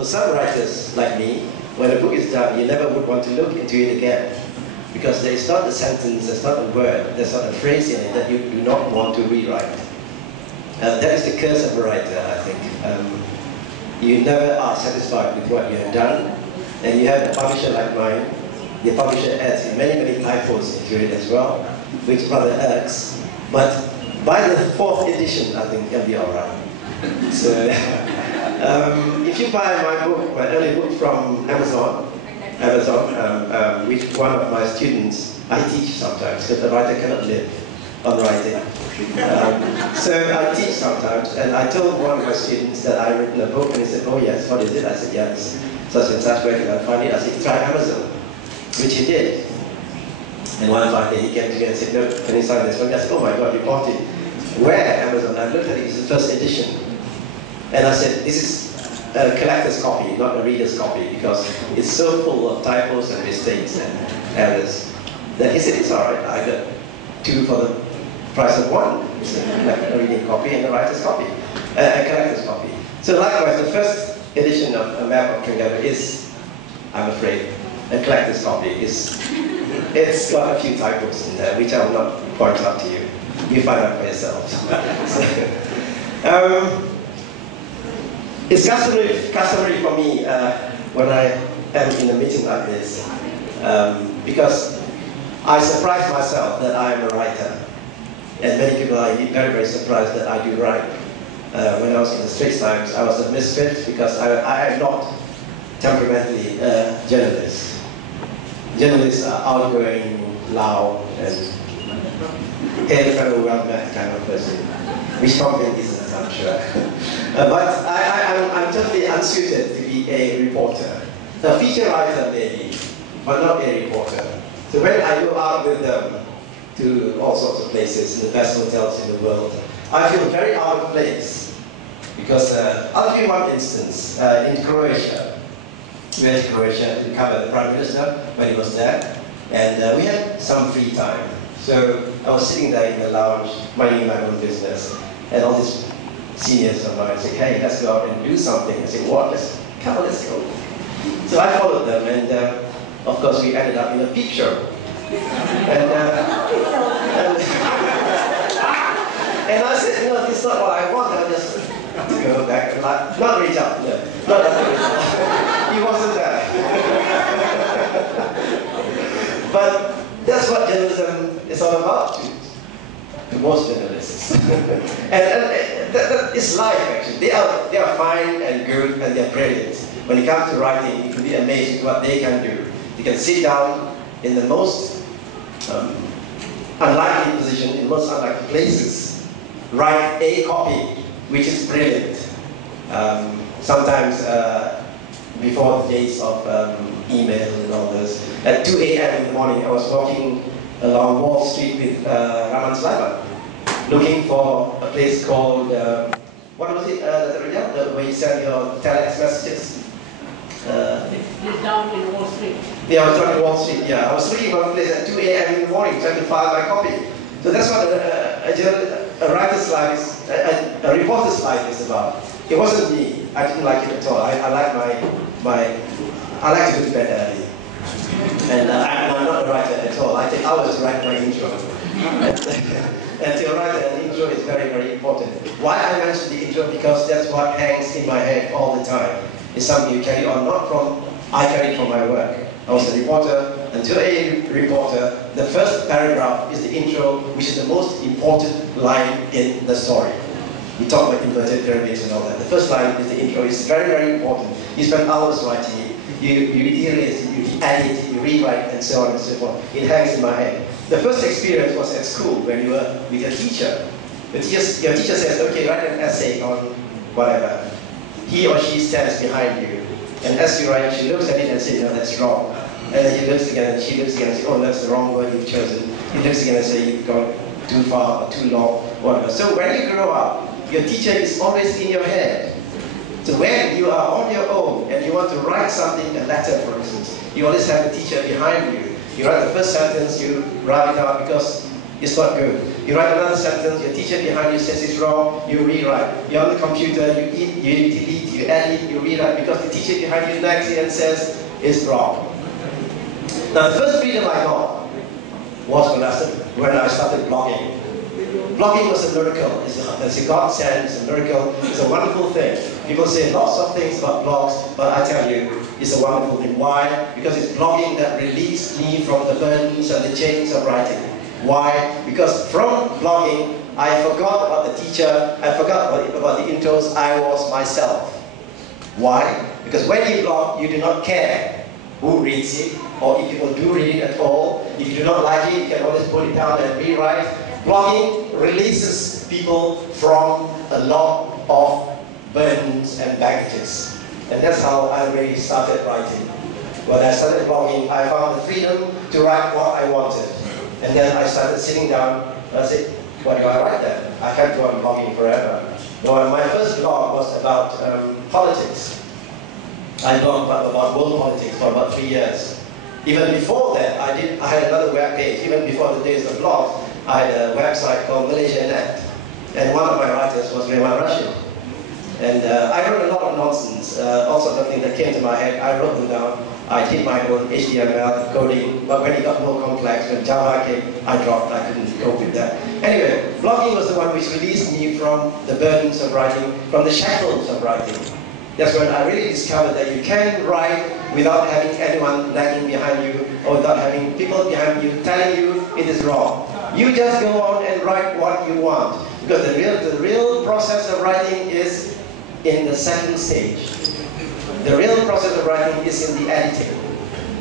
For some writers like me, when a book is done, you never would want to look into it again. Because there is not a sentence, there's not a word, there's not a phrase in it that you do not want to rewrite. That is the curse of a writer, I think. You never are satisfied with what you have done, and you have a publisher like mine. The publisher adds many, many typos into it as well, which rather irks. But by the 4th edition, I think it'll be all right. So, if you buy my book, my early book from Amazon, which one of my students, I teach sometimes, because the writer cannot live on writing. So I teach sometimes, and I told one of my students that I'd written a book, and he said, oh yes, what is it? I said, yes, such and such, where can I find it? I said, try Amazon, which he did. And one fine day he came to me and said, no, can you sign this one? I said, oh my God, you bought it. Where? Amazon. I looked at it, it's the 1st edition. And I said, this is a collector's copy, not a reader's copy, because it's so full of typos and mistakes and errors. Then he said, it's all right, I got 2 for the price of 1. It's a reading copy and a writer's copy, a collector's copy. So likewise, the 1st edition of A Map of Trenggalek is, I'm afraid, a collector's copy. It's got a few typos in there, which I will not point out to you. You find out for yourselves. So, it's customary for me when I am in a meeting like this, because I surprise myself that I am a writer. And many people are very, very surprised that I do write. When I was in the Straits Times, I was a misfit because I am not temperamentally a journalist. Journalists are outgoing, loud, and hair fellow well-met kind of person, which probably isn't, I'm sure. But I'm totally unsuited to be a reporter. A feature writer maybe, but not a reporter. So when I go out with them to all sorts of places, in the best hotels in the world, I feel very out of place. Because I'll give you one instance. In Croatia, we went to Croatia to cover the Prime Minister when he was there, and we had some free time. So I was sitting there in the lounge, minding my own business, and all these seniors of mine said, hey, let's go out and do something. I said, what? Let's go. So I followed them, and of course we ended up in a peep show. And I said, no, this is not what I want. I'll just go back and not reach out. No, not reach out. He wasn't there. But that's what journalism is all about to most journalists. and that is life, actually. They are fine and good and they're brilliant. When it comes to writing, you can be amazed at what they can do. You can sit down in the most unlikely position, in most unlikely places, write a copy which is brilliant. Sometimes before the days of email and all this, at 2 a.m. in the morning, I was walking along Wall Street with Raman Sulaiman, looking for a place called, what was it, where you send your telex messages? It's down in Wall Street. Yeah, I was down in Wall Street, yeah. I was looking for a place at 2 a.m. in the morning trying to file my copy. So that's what a writer's life, a reporter's life is about. It wasn't me. I didn't like it at all. I like I like to go to bed early. And I'm not a writer at all. I take hours to write my intro. And to write an intro is very, very important. Why I mention the intro? Because that's what hangs in my head all the time. It's something you carry on, I carry from my work. I was a reporter. Until a reporter, the first paragraph is the intro, which is the most important line in the story. We talk about inverted pyramids and all that. The first line is the intro. It's very, very important. You spend hours writing it. You erase it, you edit it, you rewrite, and so on and so forth. It hangs in my head. The first experience was at school when you were with your teacher. Your teacher says, okay, write an essay on whatever. He or she stands behind you. And as you write, she looks at it and says, no, that's wrong. And then he looks again and she looks again and says, oh, that's the wrong word you've chosen. He looks again and says, you've gone too far or too long, whatever. So when you grow up, your teacher is always in your head. So when you are on your own and you want to write something, a letter for instance, you always have a teacher behind you. You write the first sentence, you write it out because it's not good. You write another sentence, your teacher behind you says it's wrong, you rewrite. You're on the computer, you delete, you edit, you rewrite, because the teacher behind you nags it and says it's wrong. Now the first freedom I got was when I started blogging. Blogging was a miracle. It's a godsend, it's a miracle, it's a wonderful thing. People say lots of things about blogs, but I tell you, it's a wonderful thing. Why? Because it's blogging that released me from the burdens and the chains of writing. Why? Because from blogging, I forgot about the teacher, I forgot about the intros, I was myself. Why? Because when you blog, you do not care who reads it, or if people do read it at all. If you do not like it, you can always put it down and rewrite. Blogging releases people from a lot of burdens and baggages. And that's how I really started writing. When I started blogging, I found the freedom to write what I wanted. And then I started sitting down and I said, what do I write then? I can't go on blogging forever. No, my first blog was about politics. I blogged about world politics for about 3 years. Even before that, I had another web page. Even before the days of blogs, I had a website called Malaysia Net. And one of my writers was Rashid. And I wrote a lot of nonsense, all sorts of things that came to my head. I wrote them down. I did my own HTML coding, but when it got more complex, when Java came, I dropped. I couldn't cope with that. Anyway, blogging was the one which released me from the burdens of writing, from the shackles of writing. That's when I really discovered that you can write without having anyone nagging behind you, or without having people behind you telling you it is wrong. You just go on and write what you want. Because the real process of writing is in the second stage. The real process of writing is in the editing.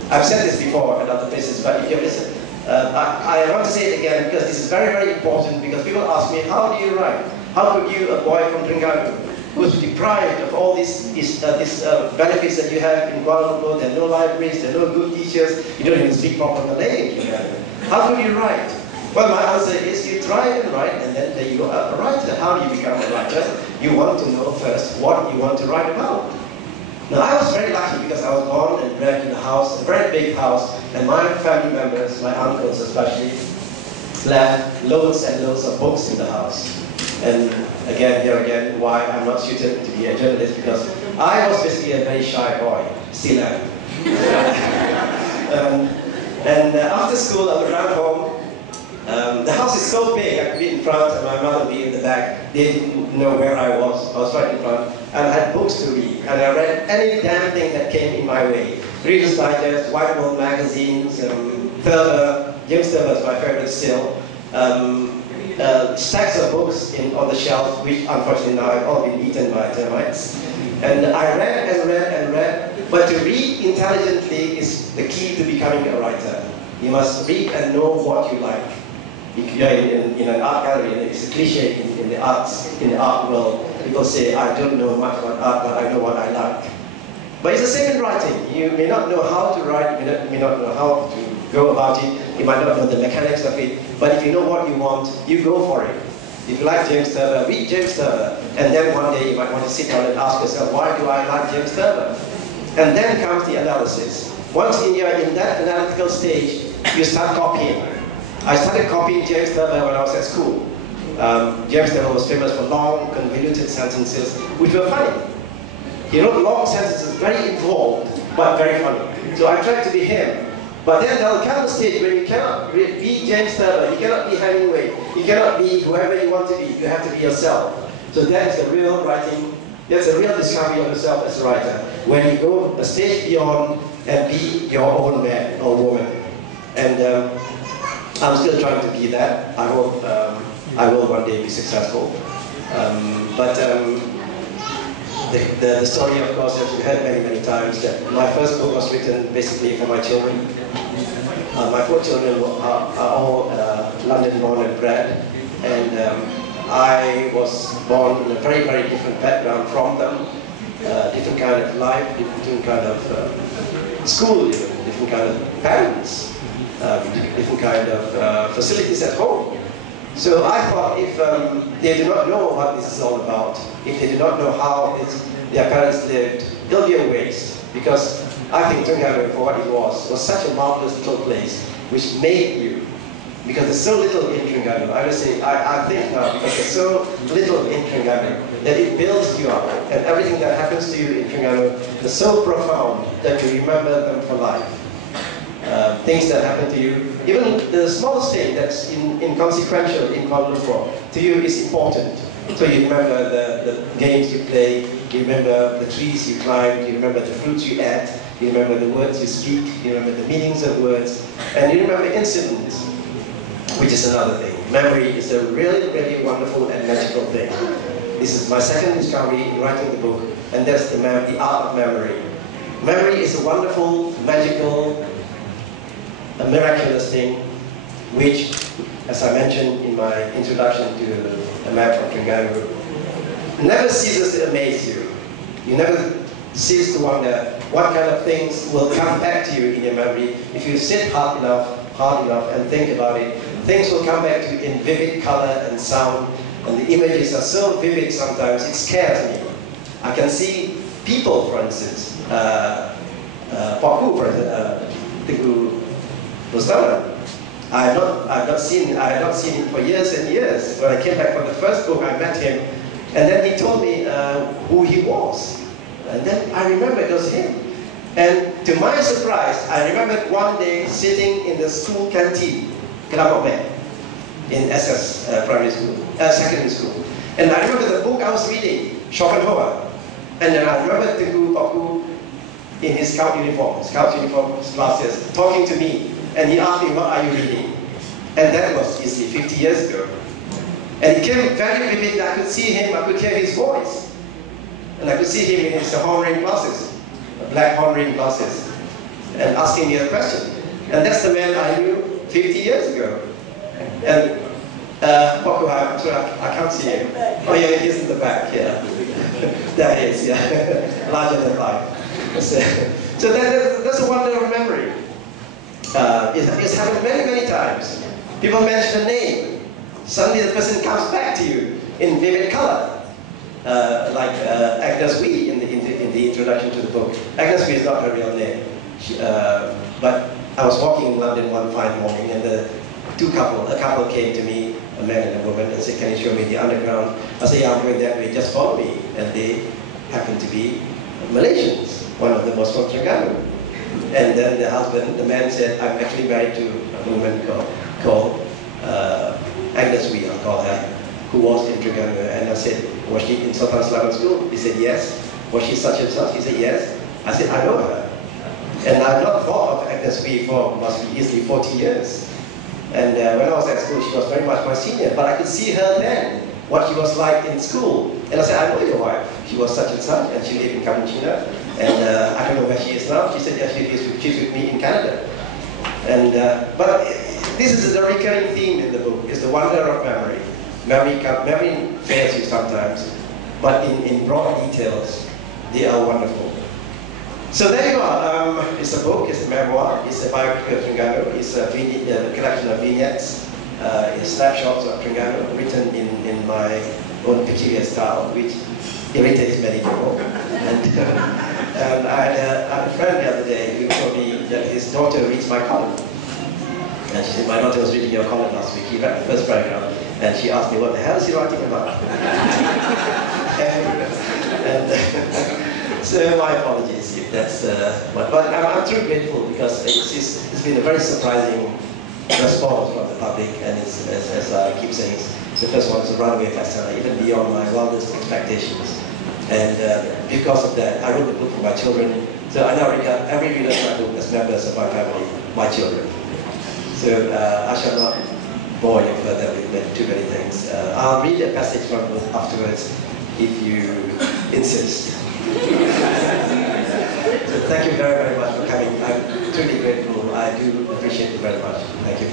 I've said this before at other places, but if you listen, I want to say it again because this is very, very important, because people ask me, how do you write? How could you, a boy from Terengganu, who's deprived of all these benefits that you have in Kuala Lumpur, there are no libraries, there are no good teachers, you don't even speak proper Malay in Terengganu. How could you write? Well, my answer is you try and write, and then there you are, a writer. How do you become a writer? You want to know first what you want to write about. Now, I was very lucky because I was born and bred in a house, a very big house, and my family members, my uncles especially, left loads and loads of books in the house. And again, why I'm not suited to be a journalist, because I was basically a very shy boy, still am. After school, I would run home. The house is so big, I could be in front and my mother would be in the back. They didn't know where I was right in front. And I had books to read, and I read any damn thing that came in my way. Reader's Digest, White World magazines, Thurber, James Thurber is my favorite still. Stacks of books on the shelf, which unfortunately now have all been eaten by termites. And I read and read and read, but to read intelligently is the key to becoming a writer. You must read and know what you like. If you're in an art gallery, and it's a cliche in the art world, people say, I don't know much about art, but I know what I like. But it's the same in writing. You may not know how to write, you may not know how to go about it, you might not know the mechanics of it, but if you know what you want, you go for it. If you like James Thurber, read James Thurber, and then one day you might want to sit down and ask yourself, why do I like James Thurber? And then comes the analysis. Once you're in that analytical stage, you start copying. I started copying James Thurber when I was at school. James Thurber was famous for long, convoluted sentences, which were funny. He wrote long sentences, very involved, but very funny. So I tried to be him. But then there will come a stage where you cannot be James Thurber, you cannot be Hemingway, you cannot be whoever you want to be, you have to be yourself. So that is the real writing, that's a real discovery of yourself as a writer. When you go a stage beyond and be your own man or woman. And I'm still trying to be that. I hope I will one day be successful. The story, of course, as we heard many, many times, that my first book was written basically for my children. My 4 children are all London born and bred, and I was born in a very, very different background from them. Different kind of life, different kind of school, even, different kind of parents, different kind of facilities at home. So I thought if they do not know what this is all about, if they do not know how their parents lived, it'll be a waste. Because I think Terengganu, for what it was such a marvelous little place which made you. because there's so little in Terengganu. I would say, I think now, because there's so little in Terengganu, that it builds you up. And everything that happens to you in Terengganu is so profound that you remember them for life. Things that happen to you, even the smallest thing that's inconsequential in Kuala Lumpur, to you is important. So you remember the games you play, you remember the trees you climb, you remember the fruits you ate, you remember the words you speak, you remember the meanings of words, and you remember incidents, which is another thing. Memory is a really, really wonderful and magical thing. This is my second discovery in writing the book, and that's the art of memory. Memory is a wonderful, magical, a miraculous thing, which, as I mentioned in my introduction to a map of Terengganu, never ceases to amaze you. You never cease to wonder what kind of things will come back to you in your memory. If you sit hard enough and think about it, things will come back to you in vivid color and sound, and the images are so vivid sometimes, it scares me. I can see people, for instance, Paku, for instance, Dutamas. I had not seen him for years and years. When I came back from the first book, I met him, and then he told me who he was. And then I remember it was him. And to my surprise, I remembered one day sitting in the school canteen, in SS primary school, secondary school. And I remember the book I was reading, Shokan Hoa. And then I remember Tengku Paku in his scout uniform glasses, talking to me. And he asked me, what are you reading? And that was easily 50 years ago. And it came very vivid. I could see him, I could hear his voice. And I could see him in his horn ring glasses, black horn ring glasses, and asking me a question. And that's the man I knew 50 years ago. And Paku, I'm sorry, I can't see him. Oh yeah, he's in the back, yeah. There he is, yeah. Larger than life. So that's a wonder of memory. It's happened many, many times. People mention a name. Suddenly the person comes back to you in vivid color. Like Agnes Wee in the introduction to the book. Agnes Wee is not her real name. But I was walking in London one fine morning, and a couple came to me, a man and a woman, and said, can you show me the underground? I said, yeah, I'm going that way, just follow me. And they happened to be Malaysians. One of them was from Terengganu. And then the man said, I'm actually married to a woman called Agnes Wee, I'll call her, who was in Terengganu. And I said, was she in Sultan Selangor School? He said, yes. Was she such and such? He said, yes. I said, I know her. And I've not thought of Agnes Wee for must be easily 40 years. And when I was at school, she was very much my senior, but I could see her then, what she was like in school. And I said, I know your wife. She was such and such, and she lived in Kampuchea. And I don't know where she is now. She said, yeah, she's with me in Canada. And, but this is a recurring theme in the book, is the wonder of memory. Memory fails you sometimes, but in broad details, they are wonderful. So there you are. It's a book, it's a memoir, it's a biography of Terengganu, it's a collection of vignettes, it's snapshots of Terengganu written in my own peculiar style, which irritates many people. And I had a friend the other day who told me that his daughter reads my column. And she said, my daughter was reading your column last week. He read the first paragraph, and she asked me, what the hell is he writing about? So my apologies if that's, but I'm truly grateful because it's been a very surprising response from the public, and it's, as I keep saying, the first one is a runaway bestseller, even beyond my wildest expectations. And because of that, I wrote the book for my children. So I now regard every reader of my book as members of my family, my children. So I shall not bore you further with too many things. I'll read a passage from the book afterwards if you insist. So thank you very, very much for coming. I'm truly grateful. I do appreciate you very much. Thank you.